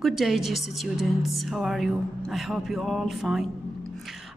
Good day, dear students. How are you? I hope you all fine.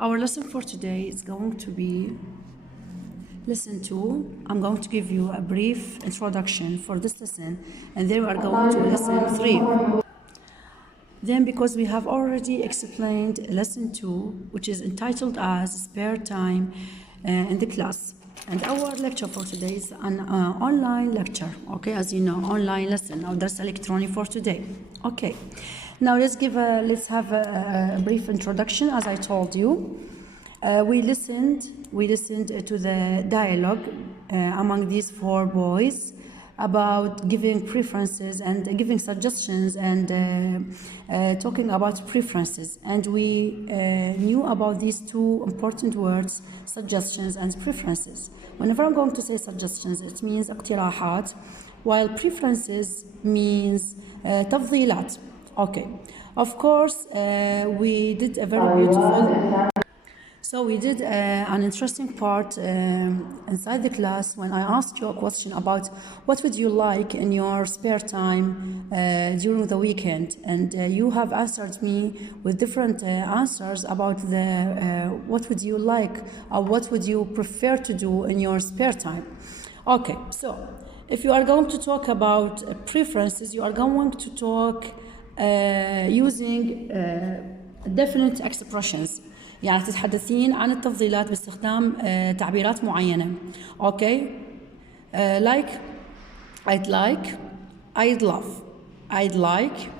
Our lesson for today is going to be lesson 2. I'm going to give you a brief introduction for this lesson, and then we are going to lesson 3. Then, because we have already explained lesson 2, which is entitled as Spare Time in the Class. And our lecture for today is an online lecture, okay, as you know, online lesson, or الدرس electronic for today. Okay, now let's have a brief introduction. As I told you, we listened to the dialogue among these 4 boys about giving preferences and giving suggestions and talking about preferences, and we knew about these 2 important words, suggestions and preferences. Whenever I'm going to say suggestions, it means اقتراحات, while preferences means تفضيلات. Okay, of course we did a very beautiful. So we did an interesting part inside the class when I asked you a question about what would you like in your spare time during the weekend, and you have answered me with different answers about what would you like or what would you prefer to do in your spare time. Okay, so if you are going to talk about preferences, you are going to talk using definite expressions. يعني تتحدثين عن التفضيلات باستخدام تعبيرات معينة. Okay, like I'd like, I'd love, I'd like,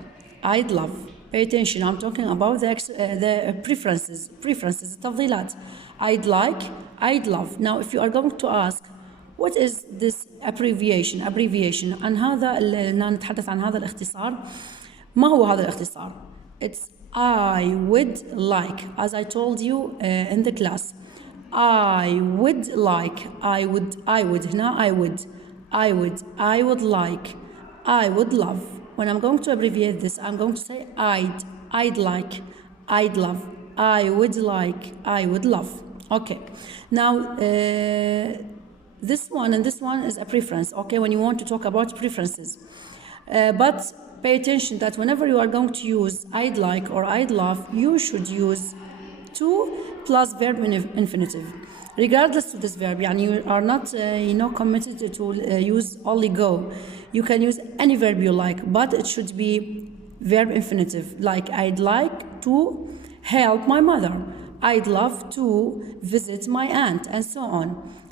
I'd love. Pay attention, I'm talking about the preferences, التفضيلات. I'd like, I'd love. Now if you are going to ask what is this abbreviation عن هذا نتحدث عن هذا الاختصار. ما هو هذا الاختصار؟ It's I would like, as I told you in the class. I would like, I would هنا I would like, I would love. When I'm going to abbreviate this, I'm going to say I'd like, I'd love, I would like, I would love. Okay, now this one and this one is a preference, okay, when you want to talk about preferences. But pay attention that whenever you are going to use I'd like or I'd love, you should use to plus verb infinitive. Regardless of this verb, يعني you are not committed to use only go. You can use any verb you like, but it should be verb infinitive. Like I'd like to help my mother, I'd love to visit my aunt, and so on,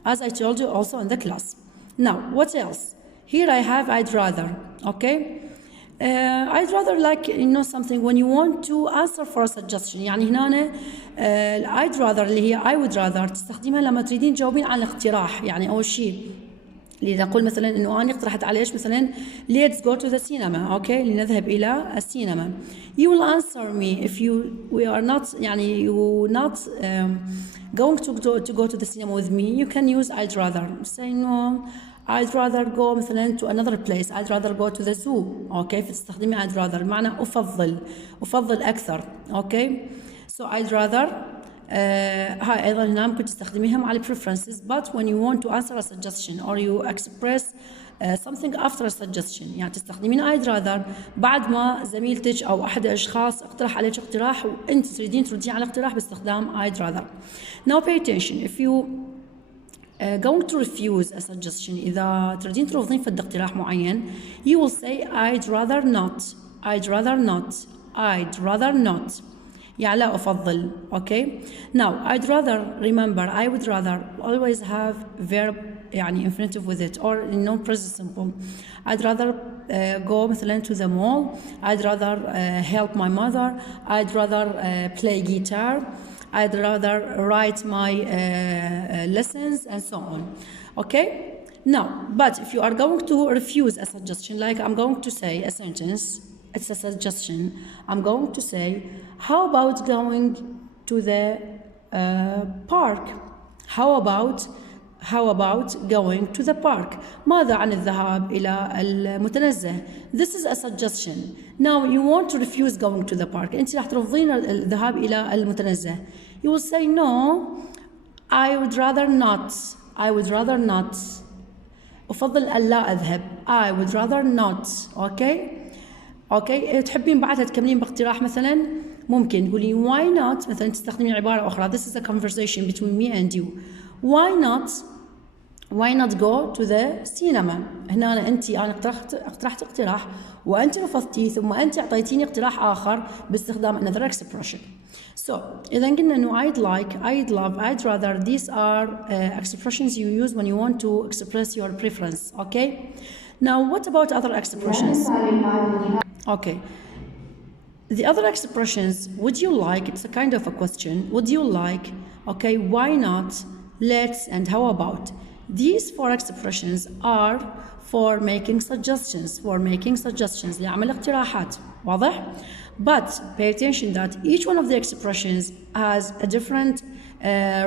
as I told you also in the class. Now, what else? Here I have I'd rather, okay? I'd rather, like, something when you want to answer for a suggestion. يعني هنا I'd rather اللي هي I would rather تستخدمها لما تريدين تجاوبين عن الاقتراح. يعني أول شيء لنقول مثلا إنه أنا اقترحت على إيش مثلا let's go to the cinema, okay, لنذهب إلى السينما. You will answer me if we are not يعني you not going to go to the cinema with me. You can use I'd rather. Say no, I'd rather go مثلا to another place. I'd rather go to the zoo. Okay, فتستخدمي I'd rather معنى أفضل أكثر. Okay, so I'd rather هاي أيضا هنا ممكن تستخدميها مع ال preferences, but when you want to answer a suggestion or you express something after a suggestion, يعني تستخدمين I'd rather بعد ما زميلتك أو أحد الأشخاص اقترح عليك اقتراح وأنت تريدين تردين على الاقتراح باستخدام I'd rather. Now pay attention, if you going to refuse a suggestion, إذا تريدين ترفضين فد اقتراح معين, you will say I'd rather not, I'd rather not, I'd rather not. يعني لا أفضل. Okay. Now I'd rather, remember, I would rather always have verb يعني infinitive with it, or present simple. I'd rather go مثلا to the mall. I'd rather help my mother. I'd rather play guitar. I'd rather write my lessons, and so on. Okay? Now, but if you are going to refuse a suggestion, like I'm going to say a sentence, it's a suggestion. I'm going to say, how about going to the park? How about going to the park? ماذا عن الذهاب إلى المتنزه? This is a suggestion. Now you want to refuse going to the park. أنت راح ترفضين الذهاب إلى المتنزه. You will say no, I would rather not. أفضل أن لا أذهب. I would rather not. Okay? اوكي. تحبين بعدها تكملين باقتراح مثلا، ممكن تقولي why not، مثلا تستخدمين عبارة أخرى this is a conversation between me and you. why not go to the cinema. هنا أنا اقترحت اقتراح وأنت رفضتيه، ثم أنت أعطيتيني اقتراح آخر باستخدام another expression. So إذا قلنا إنه I'd like, I'd love, I'd rather, these are expressions you use when you want to express your preference. Okay. Now what about other expressions? Okay. The other expressions, would you like, it's a kind of a question. Would you like? Okay. Why not? Let's and how about? These four expressions are for making suggestions. لعمل اقتراحات. واضح؟ But pay attention that each one of the expressions has a different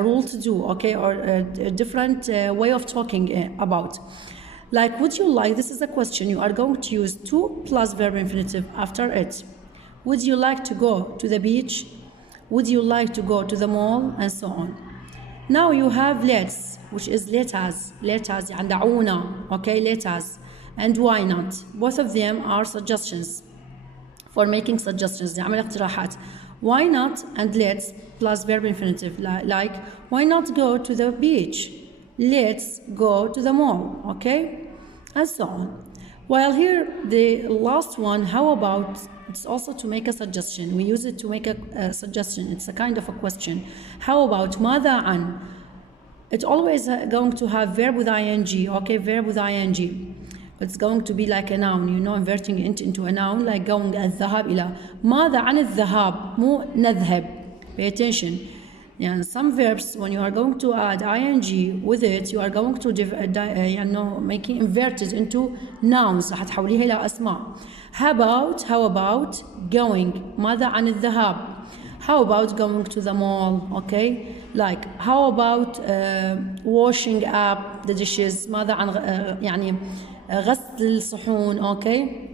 rule to do, okay, or a different way of talking about. Like, would you like, this is a question, you are going to use to plus verb infinitive after it. Would you like to go to the beach? Would you like to go to the mall? And so on. Now you have let's, which is let us يعني دعونا, okay, let us, and why not. Both of them are suggestions, for making suggestions, نعمل اقتراحات. Why not and let's plus verb infinitive, like why not go to the beach? Let's go to the mall, okay, and so on. While here the last one, how about, it's also to make a suggestion. We use it to make a suggestion. It's a kind of a question. How about ماذا عن? It's always going to have verb with ing, okay, verb with ing. It's going to be like a noun, you know, inverting it into a noun, like going الذهاب إلى. ماذا عن الذهاب؟ مو نذهب. Pay attention. يعني some verbs when you are going to add ing with it, you are going to you know, making inverted into nouns. راح تحوليها إلى أسماء. How about going? ماذا عن الذهاب? How about going to the mall? Okay, like how about washing up the dishes? ماذا عن يعني غسل الصحون? Okay,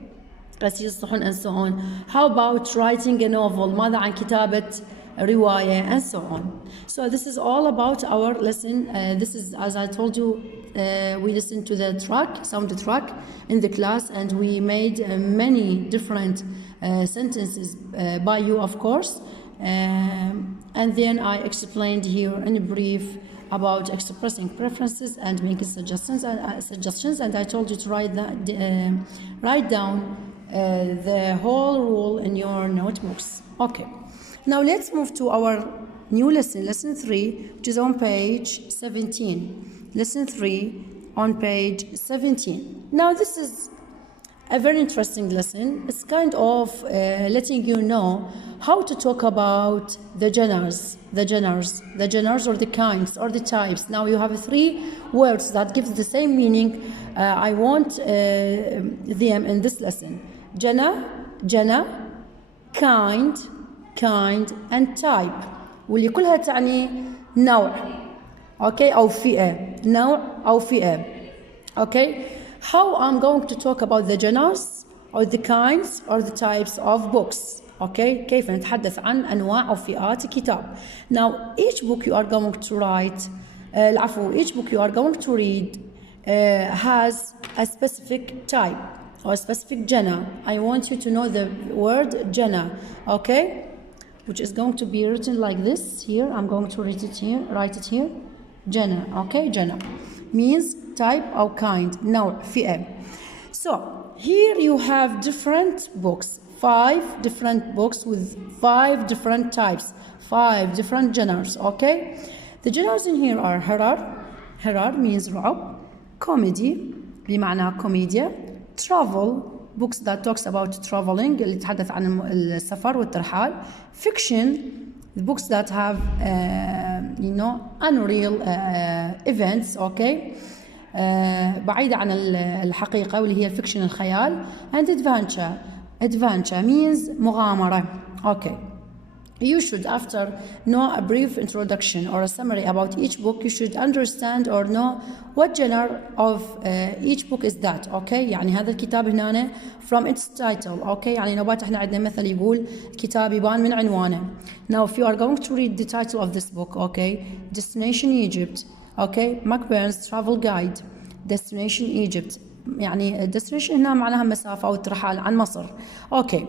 غسيل الصحون and so on. How about writing a novel? ماذا عن كتابة رواية and so on. So this is all about our lesson. This is, as I told you, we listened to the sound track in the class, and we made many different sentences by you, of course. And then I explained here in brief about expressing preferences and making suggestions, and I told you to write down the whole rule in your notebooks. Okay. Now let's move to our new lesson, lesson 3, which is on page 17. Lesson 3 on page 17. Now this is a very interesting lesson. It's kind of letting you know how to talk about the genres or the kinds or the types. Now you have 3 words that give the same meaning. I want them in this lesson. Genre, kind and type، واللي كلها تعني نوع، okay، أو فئة، نوع أو فئة. Okay, how I'm going to talk about the genres or the kinds or the types of books. Okay, كيف نتحدث عن أنواع أو فئات كتاب. Now each book you are going to write each book you are going to read has a specific type or a specific genre. I want you to know the word genre, okay, which is going to be written like this here. I'm going to write it here. Genre, okay, genre means type or kind, نوع, فئة. So here you have different books, 5 different books with 5 different types, 5 different genres, okay. The genres in here are horror means رعب, comedy بمعنى كوميديا, travel, books that talks about traveling اللي تتحدث عن السفر والترحال, fiction, the books that have you know, unreal events, okay, بعيدة عن الحقيقة واللي هي fiction الخيال, and adventure means مغامرة, okay. You should, after know a brief introduction or a summary about each book, you should understand or know what genre of each book is that, okay. يعني هذا الكتاب هنا from its title, okay. يعني نوبات احنا عندنا مثل يقول كتاب يبان من عنوانه. Now if you are going to read the title of this book, okay, Destination Egypt, okay, Macburn's Travel Guide, Destination Egypt, يعني destination هنا معناها مسافة أو ترحال عن مصر. أوكي.